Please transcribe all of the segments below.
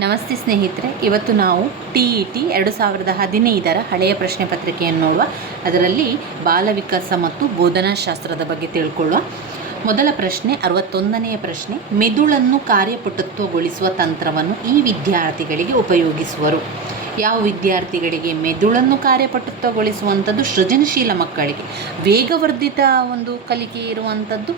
ನಮಸ್ತೆ ಸ್ನೇಹಿತರೆ, ಇವತ್ತು ನಾವು ಟಿ ಇ ಟಿ ಎರಡು ಸಾವಿರದ ಹದಿನೈದರ ಹಳೆಯ ಪ್ರಶ್ನೆ ಪತ್ರಿಕೆಯನ್ನು ನೋಡುವ. ಅದರಲ್ಲಿ ಬಾಲ ವಿಕಾಸ ಮತ್ತು ಬೋಧನಾಶಾಸ್ತ್ರದ ಬಗ್ಗೆ ತಿಳ್ಕೊಳ್ಳುವ. ಮೊದಲ ಪ್ರಶ್ನೆ, ಅರವತ್ತೊಂದನೆಯ ಪ್ರಶ್ನೆ, ಮೆದುಳನ್ನು ಕಾರ್ಯಪಟುತ್ವಗೊಳಿಸುವ ತಂತ್ರವನ್ನು ಈ ವಿದ್ಯಾರ್ಥಿಗಳಿಗೆ ಉಪಯೋಗಿಸುವರು. ಯಾವ ವಿದ್ಯಾರ್ಥಿಗಳಿಗೆ ಮೆದುಳನ್ನು ಕಾರ್ಯಪಟುತ್ವಗೊಳಿಸುವಂಥದ್ದು? ಸೃಜನಶೀಲ ಮಕ್ಕಳಿಗೆ. ವೇಗವರ್ಧಿತ ಒಂದು ಕಲಿಕೆ ಇರುವಂಥದ್ದು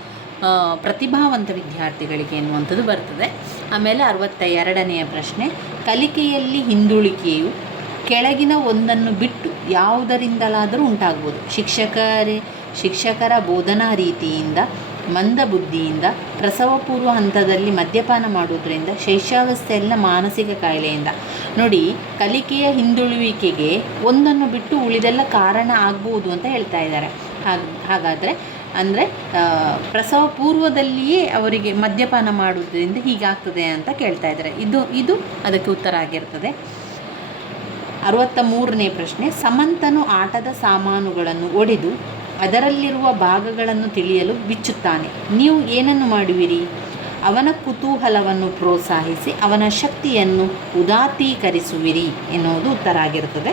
ಪ್ರತಿಭಾವಂತ ವಿದ್ಯಾರ್ಥಿಗಳಿಗೆ ಎನ್ನುವಂಥದ್ದು ಬರ್ತದೆ. ಆಮೇಲೆ ಅರವತ್ತ ಎರಡನೆಯ ಪ್ರಶ್ನೆ, ಕಲಿಕೆಯಲ್ಲಿ ಹಿಂದುಳಿಕೆಯು ಕೆಳಗಿನ ಒಂದನ್ನು ಬಿಟ್ಟು ಯಾವುದರಿಂದಲಾದರೂ ಉಂಟಾಗ್ಬೋದು ಶಿಕ್ಷಕರೇ, ಶಿಕ್ಷಕರ ಬೋಧನಾ ರೀತಿಯಿಂದ, ಮಂದ ಮಂದಬುದ್ಧಿಯಿಂದ ಪ್ರಸವಪೂರ್ವ ಹಂತದಲ್ಲಿ ಮದ್ಯಪಾನ ಮಾಡುವುದರಿಂದ ಶೈಶಾವಸ್ಥೆಯಲ್ಲ ಮಾನಸಿಕ ಕಾಯಿಲೆಯಿಂದ. ನೋಡಿ, ಕಲಿಕೆಯ ಹಿಂದುಳುವಿಕೆಗೆ ಒಂದನ್ನು ಬಿಟ್ಟು ಉಳಿದೆಲ್ಲ ಕಾರಣ ಆಗ್ಬೋದು ಅಂತ ಹೇಳ್ತಾ ಇದ್ದಾರೆ. ಹಾಗ್, ಹಾಗಾದರೆ ಅಂದರೆ ಪ್ರಸವ ಪೂರ್ವದಲ್ಲಿಯೇ ಅವರಿಗೆ ಮದ್ಯಪಾನ ಮಾಡುವುದರಿಂದ ಹೀಗಾಗ್ತದೆ ಅಂತ ಕೇಳ್ತಾ ಇದ್ದಾರೆ. ಇದು ಇದು ಅದಕ್ಕೆ ಉತ್ತರ ಆಗಿರ್ತದೆ. ಅರವತ್ತ ಮೂರನೇ ಪ್ರಶ್ನೆ, ಸಮಂತನು ಆಟದ ಸಾಮಾನುಗಳನ್ನು ಒಡೆದು ಅದರಲ್ಲಿರುವ ಭಾಗಗಳನ್ನು ತಿಳಿಯಲು ಬಿಚ್ಚುತ್ತಾನೆ. ನೀವು ಏನನ್ನು ಮಾಡುವಿರಿ? ಅವನ ಕುತೂಹಲವನ್ನು ಪ್ರೋತ್ಸಾಹಿಸಿ ಅವನ ಶಕ್ತಿಯನ್ನು ಉದಾತ್ತೀಕರಿಸುವಿರಿ ಎನ್ನುವುದು ಉತ್ತರ ಆಗಿರುತ್ತದೆ.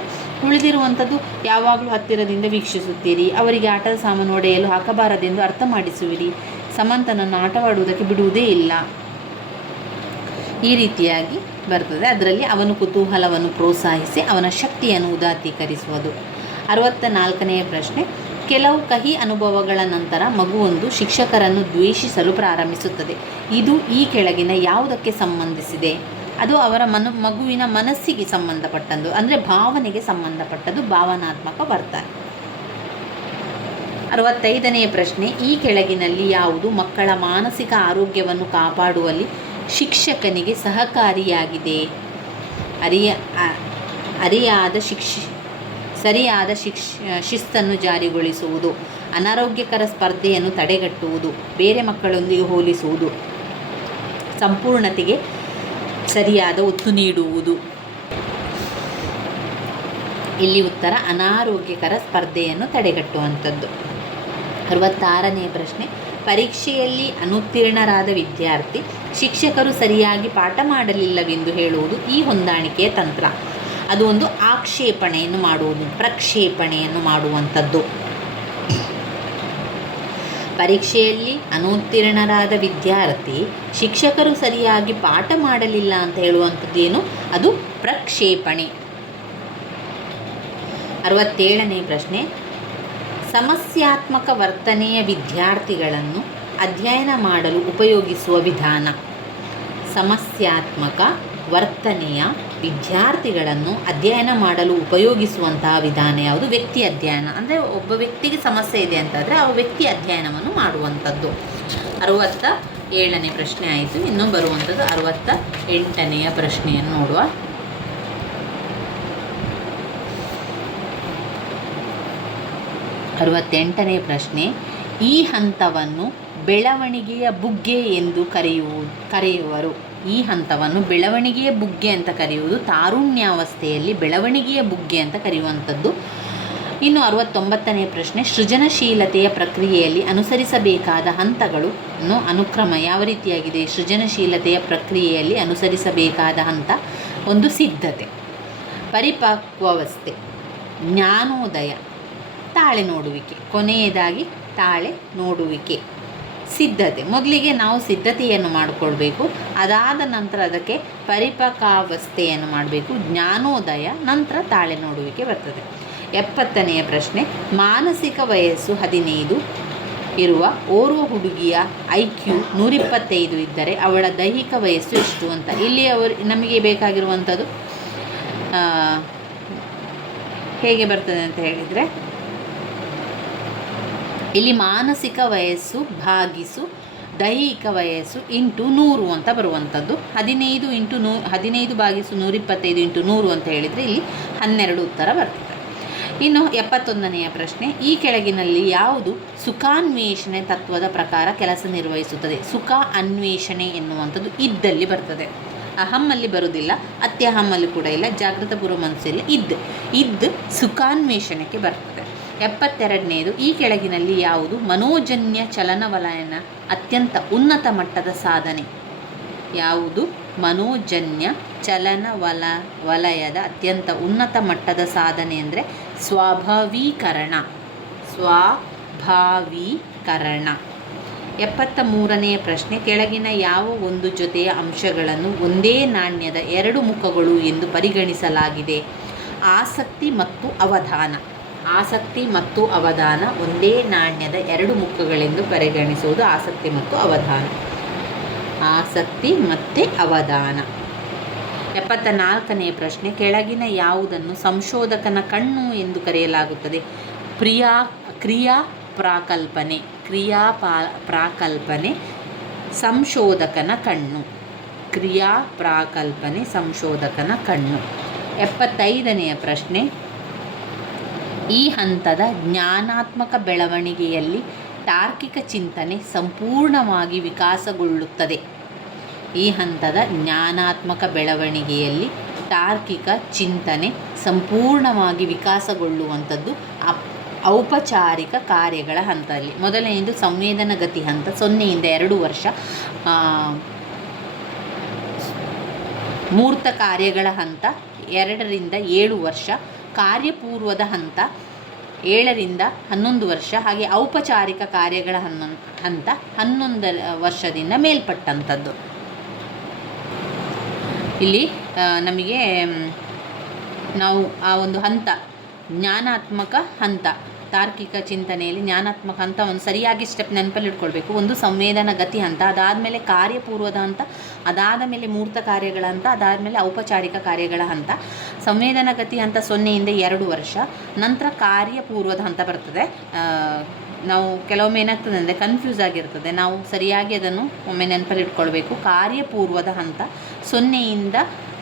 ಉಳಿದಿರುವಂಥದ್ದು ಯಾವಾಗಲೂ ಹತ್ತಿರದಿಂದ ವೀಕ್ಷಿಸುತ್ತೀರಿ. ಅವರಿಗೆ ಆಟದ ಸಾಮಾನು ಒಡೆಯಲು ಹಾಕಬಾರದೆಂದು ಅರ್ಥ ಮಾಡಿಸುವಿರಿ. ಸಮಂತನನ್ನು ಆಟವಾಡುವುದಕ್ಕೆ ಬಿಡುವುದೇ ಇಲ್ಲ. ಈ ರೀತಿಯಾಗಿ ಬರ್ತದೆ. ಅದರಲ್ಲಿ ಅವನು ಕುತೂಹಲವನ್ನು ಪ್ರೋತ್ಸಾಹಿಸಿ ಅವನ ಶಕ್ತಿಯನ್ನು ಉದಾತ್ತೀಕರಿಸುವುದು ಅರವತ್ತ ನಾಲ್ಕನೆಯ ಪ್ರಶ್ನೆ. ಕೆಲವು ಕಹಿ ಅನುಭವಗಳ ನಂತರ ಮಗುವೊಂದು ಶಿಕ್ಷಕರನ್ನು ದ್ವೇಷಿಸಲು ಪ್ರಾರಂಭಿಸುತ್ತದೆ. ಇದು ಈ ಕೆಳಗಿನ ಯಾವುದಕ್ಕೆ ಸಂಬಂಧಿಸಿದೆ? ಅದು ಅವರ ಮನ, ಮಗುವಿನ ಮನಸ್ಸಿಗೆ ಸಂಬಂಧಪಟ್ಟದ್ದು. ಅಂದರೆ ಭಾವನೆಗೆ ಸಂಬಂಧಪಟ್ಟದ್ದು, ಭಾವನಾತ್ಮಕ ವರ್ತನೆ. ಅರವತ್ತೈದನೆಯ ಪ್ರಶ್ನೆ, ಈ ಕೆಳಗಿನಲ್ಲಿ ಯಾವುದು ಮಕ್ಕಳ ಮಾನಸಿಕ ಆರೋಗ್ಯವನ್ನು ಕಾಪಾಡುವಲ್ಲಿ ಶಿಕ್ಷಕನಿಗೆ ಸಹಕಾರಿಯಾಗಿದೆ? ಅರಿಯ ಅರಿಯಾದ ಶಿಕ್ಷ, ಸರಿಯಾದ ಶಿಕ್ಷ, ಶಿಸ್ತನ್ನು ಜಾರಿಗೊಳಿಸುವುದು, ಅನಾರೋಗ್ಯಕರ ಸ್ಪರ್ಧೆಯನ್ನು ತಡೆಗಟ್ಟುವುದು, ಬೇರೆ ಮಕ್ಕಳೊಂದಿಗೆ ಹೋಲಿಸುವುದು, ಸಂಪೂರ್ಣತೆಗೆ ಸರಿಯಾದ ಒತ್ತು ನೀಡುವುದು. ಇಲ್ಲಿ ಉತ್ತರ, ಅನಾರೋಗ್ಯಕರ ಸ್ಪರ್ಧೆಯನ್ನು ತಡೆಗಟ್ಟುವಂಥದ್ದು. ಅರವತ್ತಾರನೇ ಪ್ರಶ್ನೆ, ಪರೀಕ್ಷೆಯಲ್ಲಿ ಅನುತ್ತೀರ್ಣರಾದ ವಿದ್ಯಾರ್ಥಿ, ಶಿಕ್ಷಕರು ಸರಿಯಾಗಿ ಪಾಠ ಮಾಡಲಿಲ್ಲವೆಂದು ಹೇಳುವುದು ಈ ಹೊಂದಾಣಿಕೆಯ ತಂತ್ರ. ಅದು ಒಂದು ಆಕ್ಷೇಪಣೆಯನ್ನು ಮಾಡುವುದು, ಪ್ರಕ್ಷೇಪಣೆಯನ್ನು ಮಾಡುವಂಥದ್ದು. ಪರೀಕ್ಷೆಯಲ್ಲಿ ಅನುತ್ತೀರ್ಣರಾದ ವಿದ್ಯಾರ್ಥಿ ಶಿಕ್ಷಕರು ಸರಿಯಾಗಿ ಪಾಠ ಮಾಡಲಿಲ್ಲ ಅಂತ ಹೇಳುವಂಥದ್ದೇನು? ಅದು ಪ್ರಕ್ಷೇಪಣೆ. ಅರವತ್ತೇಳನೇ ಪ್ರಶ್ನೆ. ಸಮಸ್ಯಾತ್ಮಕ ವರ್ತನೆಯ ವಿದ್ಯಾರ್ಥಿಗಳನ್ನು ಅಧ್ಯಯನ ಮಾಡಲು ಉಪಯೋಗಿಸುವ ವಿಧಾನ. ಸಮಸ್ಯಾತ್ಮಕ ವರ್ತನೆಯ ವಿದ್ಯಾರ್ಥಿಗಳನ್ನು ಅಧ್ಯಯನ ಮಾಡಲು ಉಪಯೋಗಿಸುವಂತಹ ವಿಧಾನ ಯಾವುದು? ವ್ಯಕ್ತಿ ಅಧ್ಯಯನ. ಅಂದರೆ ಒಬ್ಬ ವ್ಯಕ್ತಿಗೆ ಸಮಸ್ಯೆ ಇದೆ ಅಂತಾದರೆ ಆ ವ್ಯಕ್ತಿ ಅಧ್ಯಯನವನ್ನು ಮಾಡುವಂಥದ್ದು. ಅರುವತ್ತ ಏಳನೇ ಪ್ರಶ್ನೆ ಆಯಿತು. ಇನ್ನು ಬರುವಂಥದ್ದು ಅರುವತ್ತ ಎಂಟನೆಯ ಪ್ರಶ್ನೆಯನ್ನು ನೋಡುವ. ಅರುವತ್ತೆಂಟನೇ ಪ್ರಶ್ನೆ, ಈ ಹಂತವನ್ನು ಬೆಳವಣಿಗೆಯ ಬುಗ್ಗೆ ಎಂದು ಕರೆಯುವ ಕರೆಯುವರು. ಈ ಹಂತವನ್ನು ಬೆಳವಣಿಗೆಯ ಬುಗ್ಗೆ ಅಂತ ಕರೆಯುವುದು. ತಾರುಣ್ಯಾವಸ್ಥೆಯಲ್ಲಿ ಬೆಳವಣಿಗೆಯ ಬುಗ್ಗೆ ಅಂತ ಕರೆಯುವಂಥದ್ದು. ಇನ್ನು ಅರವತ್ತೊಂಬತ್ತನೇ ಪ್ರಶ್ನೆ, ಸೃಜನಶೀಲತೆಯ ಪ್ರಕ್ರಿಯೆಯಲ್ಲಿ ಅನುಸರಿಸಬೇಕಾದ ಹಂತಗಳು. ಅನುಕ್ರಮ ಯಾವ ರೀತಿಯಾಗಿದೆ? ಸೃಜನಶೀಲತೆಯ ಪ್ರಕ್ರಿಯೆಯಲ್ಲಿ ಅನುಸರಿಸಬೇಕಾದ ಹಂತ. ಒಂದು ಸಿದ್ಧತೆ. ಪರಿಪಕ್ವಾವಸ್ಥೆ. ಜ್ಞಾನೋದಯ. ತಾಳೆ ನೋಡುವಿಕೆ. ಕೊನೆಯದಾಗಿ ತಾಳೆ ನೋಡುವಿಕೆ. ಸಿದ್ಧತೆ. ಮೊದಲಿಗೆ ನಾವು ಸಿದ್ಧತೆಯನ್ನು ಮಾಡಿಕೊಳ್ಬೇಕು. ಅದಾದ ನಂತರ ಅದಕ್ಕೆ ಪರಿಪಕಾವಸ್ಥೆಯನ್ನು ಮಾಡಬೇಕು. ಜ್ಞಾನೋದಯ, ನಂತರ ತಾಳೆ ನೋಡುವಿಕೆ ಬರ್ತದೆ. ಎಪ್ಪತ್ತನೆಯ ಪ್ರಶ್ನೆ, ಮಾನಸಿಕ ವಯಸ್ಸು ಹದಿನೈದು ಇರುವ ಓರ್ವ ಹುಡುಗಿಯ ಐ ಕ್ಯೂ ನೂರಿಪ್ಪತ್ತೈದು ಇದ್ದರೆ ಅವಳ ದೈಹಿಕ ವಯಸ್ಸು ಎಷ್ಟು ಅಂತ. ಇಲ್ಲಿ ಅವರು ನಮಗೆ ಬೇಕಾಗಿರುವಂಥದ್ದು ಹೇಗೆ ಬರ್ತದೆ ಅಂತ ಹೇಳಿದರೆ ಇಲ್ಲಿ ಮಾನಸಿಕ ವಯಸ್ಸು, ಭಾಗಿಸು, ದೈಹಿಕ ವಯಸ್ಸು ಇಂಟು ನೂರು ಅಂತ ಬರುವಂಥದ್ದು. ಹದಿನೈದು ಇಂಟು ನೂ, ಹದಿನೈದು ಭಾಗಿಸು ನೂರಿಪ್ಪತ್ತೈದು ಇಂಟು ನೂರು ಅಂತ ಹೇಳಿದರೆ ಇಲ್ಲಿ ಹನ್ನೆರಡು ಉತ್ತರ ಬರ್ತದೆ. ಇನ್ನು ಎಪ್ಪತ್ತೊಂದನೆಯ ಪ್ರಶ್ನೆ, ಈ ಕೆಳಗಿನಲ್ಲಿ ಯಾವುದು ಸುಖಾನ್ವೇಷಣೆ ತತ್ವದ ಪ್ರಕಾರ ಕೆಲಸ ನಿರ್ವಹಿಸುತ್ತದೆ? ಸುಖ ಅನ್ವೇಷಣೆ ಎನ್ನುವಂಥದ್ದು ಇದ್ದಲ್ಲಿ ಬರ್ತದೆ. ಅಹಮ್ಮಲ್ಲಿ ಬರುವುದಿಲ್ಲ ಅತ್ಯಹಮ್ಮಲ್ಲಿ ಕೂಡ ಇಲ್ಲ ಜಾಗೃತ ಪೂರ್ವ ಮನಸ್ಸಲ್ಲಿ ಇದ್ದು ಇದ್ದು ಸುಖಾನ್ವೇಷಣೆಗೆ ಬರ್ತದೆ. ಎಪ್ಪತ್ತೆರಡನೇದು, ಈ ಕೆಳಗಿನಲ್ಲಿ ಯಾವುದು? ಮನೋಜನ್ಯ ಚಲನವಲಯನ ಅತ್ಯಂತ ಉನ್ನತ ಮಟ್ಟದ ಸಾಧನೆ. ಯಾವುದು? ಮನೋಜನ್ಯ ಚಲನವಲ, ವಲಯದ ಅತ್ಯಂತ ಉನ್ನತ ಮಟ್ಟದ ಸಾಧನೆ ಅಂದರೆ ಸ್ವಾಭಾವೀಕರಣ. ಸ್ವಾಭಾವೀಕರಣ. ಎಪ್ಪತ್ತ ಮೂರನೆಯ ಪ್ರಶ್ನೆ, ಕೆಳಗಿನ ಯಾವ ಒಂದು ಜೊತೆಯ ಅಂಶಗಳನ್ನು ಒಂದೇ ನಾಣ್ಯದ ಎರಡು ಮುಖಗಳು ಎಂದು ಪರಿಗಣಿಸಲಾಗಿದೆ? ಆಸಕ್ತಿ ಮತ್ತು ಅವಧಾನ. ಆಸಕ್ತಿ ಮತ್ತು ಅವಧಾನ ಒಂದೇ ನಾಣ್ಯದ ಎರಡು ಮುಖಗಳೆಂದು ಪರಿಗಣಿಸುವುದು ಆಸಕ್ತಿ ಮತ್ತು ಅವಧಾನ. ಆಸಕ್ತಿ ಮತ್ತು ಅವಧಾನ. ಎಪ್ಪತ್ತ ನಾಲ್ಕನೆಯ ಪ್ರಶ್ನೆ, ಕೆಳಗಿನ ಯಾವುದನ್ನು ಸಂಶೋಧಕನ ಕಣ್ಣು ಎಂದು ಕರೆಯಲಾಗುತ್ತದೆ? ಪ್ರಿಯಾ, ಕ್ರಿಯಾ ಪ್ರಾಕಲ್ಪನೆ ಕ್ರಿಯಾ ಪ್ರಾಕಲ್ಪನೆ, ಸಂಶೋಧಕನ ಕಣ್ಣು. ಕ್ರಿಯಾ ಪ್ರಾಕಲ್ಪನೆ, ಸಂಶೋಧಕನ ಕಣ್ಣು. ಎಪ್ಪತ್ತೈದನೆಯ ಪ್ರಶ್ನೆ ಈ ಹಂತದ ಜ್ಞಾನಾತ್ಮಕ ಬೆಳವಣಿಗೆಯಲ್ಲಿ ತಾರ್ಕಿಕ ಚಿಂತನೆ ಸಂಪೂರ್ಣವಾಗಿ ವಿಕಾಸಗೊಳ್ಳುತ್ತದೆ. ಈ ಹಂತದ ಜ್ಞಾನಾತ್ಮಕ ಬೆಳವಣಿಗೆಯಲ್ಲಿ ತಾರ್ಕಿಕ ಚಿಂತನೆ ಸಂಪೂರ್ಣವಾಗಿ ವಿಕಾಸಗೊಳ್ಳುವಂಥದ್ದು ಔಪಚಾರಿಕ ಕಾರ್ಯಗಳ ಹಂತದಲ್ಲಿ. ಮೊದಲನೆಯದು ಸಂವೇದನಗತಿ ಹಂತ. ಸೊನ್ನೆಯಿಂದ ಎರಡು ವರ್ಷ ಮೂರ್ತ ಕಾರ್ಯಗಳ ಹಂತ. ಎರಡರಿಂದ ಏಳು ವರ್ಷ ಕಾರ್ಯಪೂರ್ವದ ಹಂತ ಏಳರಿಂದ ಹನ್ನೊಂದು ವರ್ಷ, ಹಾಗೆ ಔಪಚಾರಿಕ ಕಾರ್ಯಗಳ ಹನ್ನೊಂದು ಹಂತ ಹನ್ನೊಂದು ವರ್ಷದಿಂದ ಮೇಲ್ಪಟ್ಟಂಥದ್ದು. ಇಲ್ಲಿ ನಮಗೆ ನಾವು ಆ ಒಂದು ಹಂತ, ಜ್ಞಾನಾತ್ಮಕ ಹಂತ ತಾರ್ಕಿಕ ಚಿಂತನೆಯಲ್ಲಿ ಜ್ಞಾನಾತ್ಮಕ ಹಂತವನ್ನು ಸರಿಯಾಗಿ ಸ್ಟೆಪ್ ನೆನಪಲ್ಲಿ ಇಟ್ಕೊಳ್ಬೇಕು ಒಂದು ಸಂವೇದನ ಗತಿ ಹಂತ ಅದಾದಮೇಲೆ ಕಾರ್ಯಪೂರ್ವದ ಹಂತ ಅದಾದ ಮೇಲೆ ಮೂರ್ತ ಕಾರ್ಯಗಳ ಹಂತ ಅದಾದಮೇಲೆ ಔಪಚಾರಿಕ ಕಾರ್ಯಗಳ ಹಂತ ಸಂವೇದನ ಗತಿ ಹಂತ ಸೊನ್ನೆಯಿಂದ ಎರಡು ವರ್ಷ. ನಂತರ ಕಾರ್ಯಪೂರ್ವದ ಹಂತ ಬರ್ತದೆ. ನಾವು ಕೆಲವೊಮ್ಮೆ ಏನಾಗ್ತದೆ ಅಂದರೆ ಕನ್ಫ್ಯೂಸ್ ಆಗಿರ್ತದೆ. ನಾವು ಸರಿಯಾಗಿ ಅದನ್ನು ಒಮ್ಮೆ ನೆನಪಲ್ಲಿ ಇಟ್ಕೊಳ್ಬೇಕು ಕಾರ್ಯಪೂರ್ವದ ಹಂತ ಸೊನ್ನೆಯಿಂದ,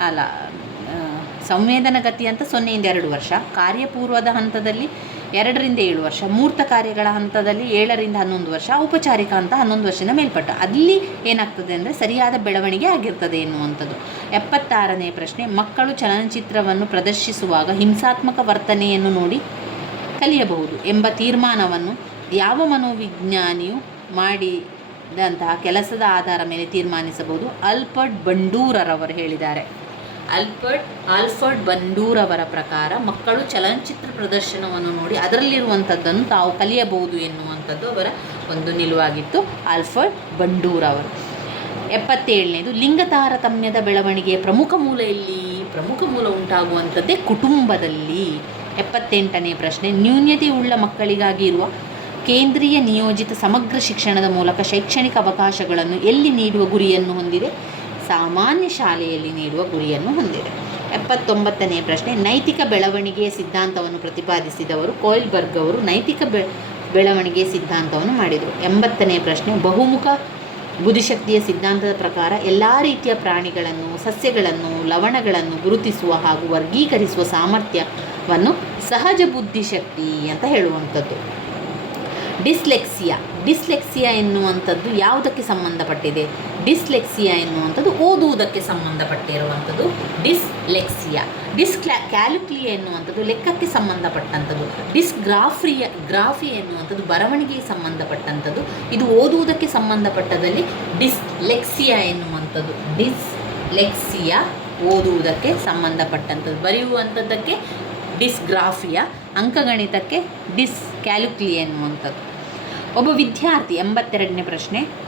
ಅಲ್ಲ ಸಂವೇದನ ಗತಿ ಅಂತ ಸೊನ್ನೆಯಿಂದ ಎರಡು ವರ್ಷ, ಕಾರ್ಯಪೂರ್ವದ ಹಂತದಲ್ಲಿ ಎರಡರಿಂದ ಏಳು ವರ್ಷ, ಮೂರ್ತ ಕಾರ್ಯಗಳ ಹಂತದಲ್ಲಿ ಏಳರಿಂದ ಹನ್ನೊಂದು ವರ್ಷ, ಔಪಚಾರಿಕ ಹಂತ ಹನ್ನೊಂದು ವರ್ಷದ ಮೇಲ್ಪಟ್ಟ. ಅಲ್ಲಿ ಏನಾಗ್ತದೆ ಅಂದರೆ ಸರಿಯಾದ ಬೆಳವಣಿಗೆ ಆಗಿರ್ತದೆ ಎನ್ನುವಂಥದ್ದು. ಎಪ್ಪತ್ತಾರನೇ ಪ್ರಶ್ನೆ, ಮಕ್ಕಳು ಚಲನಚಿತ್ರವನ್ನು ಪ್ರದರ್ಶಿಸುವಾಗ ಹಿಂಸಾತ್ಮಕ ವರ್ತನೆಯನ್ನು ನೋಡಿ ಕಲಿಯಬಹುದು. ಎಂಬ ತೀರ್ಮಾನವನ್ನು ಯಾವ ಮನೋವಿಜ್ಞಾನಿಯು ಮಾಡಿದಂತಹ ಕೆಲಸದ ಆಧಾರ ಮೇಲೆ ತೀರ್ಮಾನಿಸಬಹುದು? ಅಲ್ಪರ್ಟ್ ಬಂಡೂರರವರು ಹೇಳಿದ್ದಾರೆ. ಅಲ್ಬರ್ಟ್ ಆಲ್ಫರ್ಡ್ ಬಂಡೂರವರ ಪ್ರಕಾರ ಮಕ್ಕಳು ಚಲನಚಿತ್ರ ಪ್ರದರ್ಶನವನ್ನು ನೋಡಿ ಅದರಲ್ಲಿರುವಂಥದ್ದನ್ನು ತಾವು ಕಲಿಯಬಹುದು ಎನ್ನುವಂಥದ್ದು ಅವರ ಒಂದು ನಿಲುವಾಗಿತ್ತು. ಆಲ್ಫರ್ಡ್ ಬಂಡೂರವರು ಎಪ್ಪತ್ತೇಳನೇದು, ಲಿಂಗ ತಾರತಮ್ಯದ ಬೆಳವಣಿಗೆಯ ಪ್ರಮುಖ ಮೂಲ ಎಲ್ಲಿ? ಪ್ರಮುಖ ಮೂಲ ಉಂಟಾಗುವಂಥದ್ದೇ ಕುಟುಂಬದಲ್ಲಿ. ಎಪ್ಪತ್ತೆಂಟನೇ ಪ್ರಶ್ನೆ ನ್ಯೂನ್ಯತೆ ಉಳ್ಳ ಮಕ್ಕಳಿಗಾಗಿ ಇರುವ ಕೇಂದ್ರೀಯ ನಿಯೋಜಿತ ಸಮಗ್ರ ಶಿಕ್ಷಣದ ಮೂಲಕ ಶೈಕ್ಷಣಿಕ ಅವಕಾಶಗಳನ್ನು ಎಲ್ಲಿ ನೀಡುವ ಗುರಿಯನ್ನು ಹೊಂದಿದೆ? ಸಾಮಾನ್ಯ ಶಾಲೆಯಲ್ಲಿ ನೀಡುವ ಗುರಿಯನ್ನು ಹೊಂದಿದೆ. ಎಪ್ಪತ್ತೊಂಬತ್ತನೆಯ ಪ್ರಶ್ನೆ, ನೈತಿಕ ಬೆಳವಣಿಗೆಯ ಸಿದ್ಧಾಂತವನ್ನು ಪ್ರತಿಪಾದಿಸಿದವರು ಕೋಯಿಲ್ಬರ್ಗ್ ಅವರು ನೈತಿಕ ಬೆ, ಬೆಳವಣಿಗೆಯ ಸಿದ್ಧಾಂತವನ್ನು ಮಾಡಿದರು. ಎಂಬತ್ತನೆಯ ಪ್ರಶ್ನೆ, ಬಹುಮುಖ ಬುದ್ಧಿಶಕ್ತಿಯ ಸಿದ್ಧಾಂತದ ಪ್ರಕಾರ ಎಲ್ಲ ರೀತಿಯ ಪ್ರಾಣಿಗಳನ್ನು, ಸಸ್ಯಗಳನ್ನು, ಲವಣಗಳನ್ನು ಗುರುತಿಸುವ ಹಾಗೂ ವರ್ಗೀಕರಿಸುವ ಸಾಮರ್ಥ್ಯವನ್ನು ಸಹಜ ಬುದ್ಧಿಶಕ್ತಿ ಅಂತ ಹೇಳುವಂಥದ್ದು. ಡಿಸ್ಲೆಕ್ಸಿಯಾ ಡಿಸ್ಲೆಕ್ಸಿಯಾ ಎನ್ನುವಂಥದ್ದು ಯಾವುದಕ್ಕೆ ಸಂಬಂಧಪಟ್ಟಿದೆ? ಡಿಸ್ಲೆಕ್ಸಿಯಾ ಎನ್ನುವಂಥದ್ದು ಓದುವುದಕ್ಕೆ ಸಂಬಂಧಪಟ್ಟಿರುವಂಥದ್ದು. ಡಿಸ್ಲೆಕ್ಸಿಯಾ. ಡಿಸ್ಕ್ಲಾ ಕ್ಯಾಲ್ಕುಲಿಯಾ ಎನ್ನುವಂಥದ್ದು ಲೆಕ್ಕಕ್ಕೆ ಸಂಬಂಧಪಟ್ಟಂಥದ್ದು. ಡಿಸ್ಗ್ರಾಫ್ರಿಯ ಗ್ರಾಫಿ ಎನ್ನುವಂಥದ್ದು ಬರವಣಿಗೆಗೆ ಸಂಬಂಧಪಟ್ಟಂಥದ್ದು. ಇದು ಓದುವುದಕ್ಕೆ ಸಂಬಂಧಪಟ್ಟದಲ್ಲಿ ಡಿಸ್ಲೆಕ್ಸಿಯಾ ಎನ್ನುವಂಥದ್ದು. ಡಿಸ್ಲೆಕ್ಸಿಯಾ ಓದುವುದಕ್ಕೆ ಸಂಬಂಧಪಟ್ಟಂಥದ್ದು. ಬರೆಯುವಂಥದ್ದಕ್ಕೆ ಡಿಸ್ಗ್ರಾಫಿಯಾ, ಅಂಕಗಣಿತಕ್ಕೆ ಡಿಸ್ ಕ್ಯಾಲ್ಕುಲಿ ಎನ್ನುವಂಥದ್ದು. ಒಬ್ಬ ವಿದ್ಯಾರ್ಥಿ, ಎಂಬತ್ತೆರಡನೇ ಪ್ರಶ್ನೆ.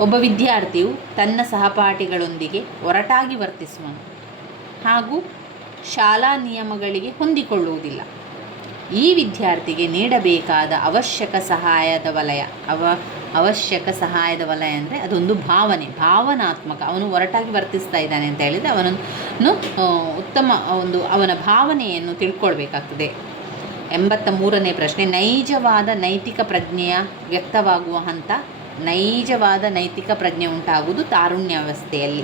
ಒಬ್ಬ ವಿದ್ಯಾರ್ಥಿಯು ತನ್ನ ಸಹಪಾಠಿಗಳೊಂದಿಗೆ ಒರಟಾಗಿ ವರ್ತಿಸುವನು ಹಾಗೂ ಶಾಲಾ ನಿಯಮಗಳಿಗೆ ಹೊಂದಿಕೊಳ್ಳುವುದಿಲ್ಲ. ಈ ವಿದ್ಯಾರ್ಥಿಗೆ ನೀಡಬೇಕಾದ ಅವಶ್ಯಕ ಸಹಾಯದ ವಲಯ, ಅವ, ಅವಶ್ಯಕ ಸಹಾಯದ ವಲಯ ಅಂದರೆ ಅದೊಂದು ಭಾವನೆ, ಭಾವನಾತ್ಮಕ. ಅವನು ಒರಟಾಗಿ ವರ್ತಿಸ್ತಾ ಇದ್ದಾನೆ ಅಂತ ಹೇಳಿದರೆ ಅವನನ್ನು ಉತ್ತಮ, ಒಂದು ಅವನ ಭಾವನೆಯನ್ನು ತಿಳ್ಕೊಳ್ಬೇಕಾಗ್ತದೆ. ಎಂಬತ್ತ ಮೂರನೇ ಪ್ರಶ್ನೆ, ನೈಜವಾದ ನೈತಿಕ ಪ್ರಜ್ಞೆಯ ವ್ಯಕ್ತವಾಗುವ ಹಂತ ನೈಜವಾದ ನೈತಿಕ ಪ್ರಜ್ಞೆ ಉಂಟಾಗುವುದು ತಾರುಣ್ಯಾವಸ್ಥೆಯಲ್ಲಿ.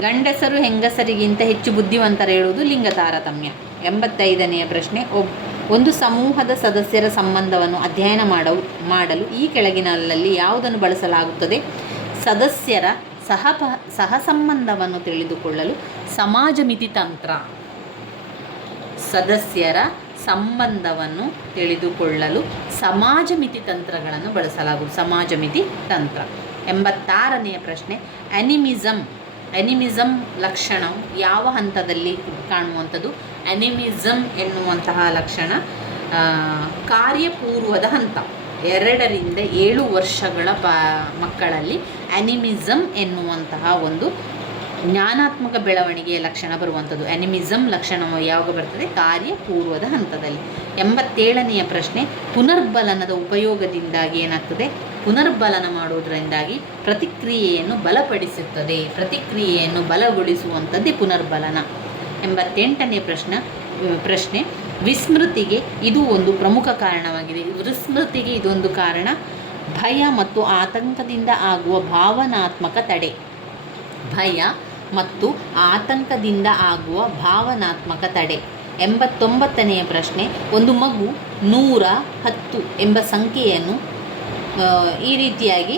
ಗಂಡಸರು ಹೆಂಗಸರಿಗಿಂತ ಹೆಚ್ಚು ಬುದ್ಧಿವಂತರ ಹೇಳುವುದು ಲಿಂಗ ತಾರತಮ್ಯ. ಎಂಬತ್ತೈದನೆಯ ಪ್ರಶ್ನೆ, ಒಬ್, ಒಂದು ಸಮೂಹದ ಸದಸ್ಯರ ಸಂಬಂಧವನ್ನು ಅಧ್ಯಯನ ಮಾಡವು, ಮಾಡಲು ಈ ಕೆಳಗಿನಲ್ಲಿ ಯಾವುದನ್ನು ಬಳಸಲಾಗುತ್ತದೆ? ಸದಸ್ಯರ ಸಹಪ ಸಹಸಂಬಂಧವನ್ನು ತಿಳಿದುಕೊಳ್ಳಲು ಸಮಾಜ ಮಿತಿ ತಂತ್ರ. ಸದಸ್ಯರ ಸಂಬಂಧವನ್ನು ತಿಳಿದುಕೊಳ್ಳಲು ಸಮಾಜ ಮಿತಿ ತಂತ್ರಗಳನ್ನು ಬಳಸಲಾಗುವುದು. ಸಮಾಜ ಮಿತಿ ತಂತ್ರ. ಎಂಬತ್ತಾರನೆಯ ಪ್ರಶ್ನೆ ಅನಿಮಿಸಮ್ ಅನಿಮಿಸಮ್ ಲಕ್ಷಣ ಯಾವ ಹಂತದಲ್ಲಿ ಕಾಣುವಂಥದ್ದು? ಅನಿಮಿಸಮ್ ಎನ್ನುವಂತಹ ಲಕ್ಷಣ ಕಾರ್ಯಪೂರ್ವದ ಹಂತ. ಎರಡರಿಂದ ಏಳು ವರ್ಷಗಳ ಪ, ಮಕ್ಕಳಲ್ಲಿ ಅನಿಮಿಸಮ್ ಎನ್ನುವಂತಹ ಒಂದು ಜ್ಞಾನಾತ್ಮಕ ಬೆಳವಣಿಗೆಯ ಲಕ್ಷಣ ಬರುವಂಥದ್ದು. ಅನಿಮಿಸಮ್ ಲಕ್ಷಣ ಯಾವಾಗ ಬರ್ತದೆ? ಕಾರ್ಯ ಪೂರ್ವದ ಹಂತದಲ್ಲಿ. ಎಂಬತ್ತೇಳನೆಯ ಪ್ರಶ್ನೆ, ಪುನರ್ಬಲನದ ಉಪಯೋಗದಿಂದಾಗಿ ಏನಾಗ್ತದೆ? ಪುನರ್ಬಲನ ಮಾಡುವುದರಿಂದಾಗಿ ಪ್ರತಿಕ್ರಿಯೆಯನ್ನು ಬಲಪಡಿಸುತ್ತದೆ. ಪ್ರತಿಕ್ರಿಯೆಯನ್ನು ಬಲಗೊಳಿಸುವಂಥದ್ದೇ ಪುನರ್ಬಲನ. ಎಂಬತ್ತೆಂಟನೇ ಪ್ರಶ್ನೆ ಪ್ರಶ್ನೆ, ವಿಸ್ಮೃತಿಗೆ ಇದು ಒಂದು ಪ್ರಮುಖ ಕಾರಣವಾಗಿದೆ. ವಿಸ್ಮೃತಿಗೆ ಇದೊಂದು ಕಾರಣ, ಭಯ ಮತ್ತು ಆತಂಕದಿಂದ ಆಗುವ ಭಾವನಾತ್ಮಕ ತಡೆ. ಭಯ ಮತ್ತು ಆತಂಕದಿಂದ ಆಗುವ ಭಾವನಾತ್ಮಕ ತಡೆ. ಎಂಬತ್ತೊಂಬತ್ತನೆಯ ಪ್ರಶ್ನೆ, ಒಂದು ಮಗು ನೂರ ಹತ್ತು ಎಂಬ ಸಂಖ್ಯೆಯನ್ನು ಈ ರೀತಿಯಾಗಿ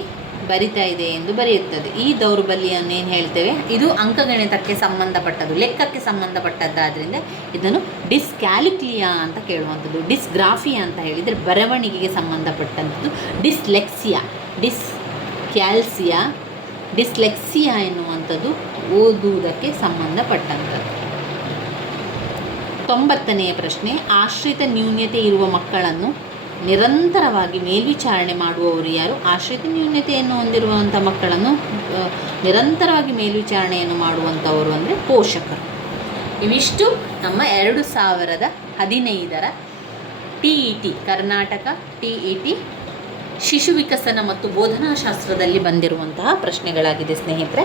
ಬರಿತಾ ಇದೆ ಎಂದು ಬರೆಯುತ್ತದೆ. ಈ ದೌರ್ಬಲ್ಯವನ್ನು ಏನು ಹೇಳ್ತೇವೆ? ಇದು ಅಂಕಗಣಿತಕ್ಕೆ ಸಂಬಂಧಪಟ್ಟದ್ದು, ಲೆಕ್ಕಕ್ಕೆ ಸಂಬಂಧಪಟ್ಟದ್ದಾದ್ದರಿಂದ ಇದನ್ನು ಡಿಸ್ಕ್ಯಾಲಿಕ್ಲಿಯಾ ಅಂತ ಕೇಳುವಂಥದ್ದು ಡಿಸ್ಗ್ರಾಫಿಯಾ ಅಂತ ಹೇಳಿದರೆ ಬರವಣಿಗೆಗೆ ಸಂಬಂಧಪಟ್ಟಂಥದ್ದು ಡಿಸ್ಲೆಕ್ಸಿಯಾ ಡಿಸ್ ಕ್ಯಾಲ್ಸಿಯಾ ಡಿಸ್ಲೆಕ್ಸಿಯಾ ಎನ್ನುವಂಥದ್ದು ಓದುವುದಕ್ಕೆ ಸಂಬಂಧಪಟ್ಟಂಥದ್ದು ತೊಂಬತ್ತನೆಯ ಪ್ರಶ್ನೆ, ಆಶ್ರಿತ ನ್ಯೂನ್ಯತೆ ಇರುವ ಮಕ್ಕಳನ್ನು ನಿರಂತರವಾಗಿ ಮೇಲ್ವಿಚಾರಣೆ ಮಾಡುವವರು ಯಾರು? ಆಶ್ರಿತ ನ್ಯೂನ್ಯತೆಯನ್ನು ಹೊಂದಿರುವಂಥ ಮಕ್ಕಳನ್ನು ನಿರಂತರವಾಗಿ ಮೇಲ್ವಿಚಾರಣೆಯನ್ನು ಮಾಡುವಂಥವರು ಅಂದರೆ ಪೋಷಕರು. ಇವಿಷ್ಟು ನಮ್ಮ ಎರಡು ಸಾವಿರದ ಹದಿನೈದರ T E T, Karnataka T E T ಶಿಶು ವಿಕಸನ ಮತ್ತು ಬೋಧನಾಶಾಸ್ತ್ರದಲ್ಲಿ ಬಂದಿರುವಂತಹ ಪ್ರಶ್ನೆಗಳಾಗಿದೆ ಸ್ನೇಹಿತರೆ.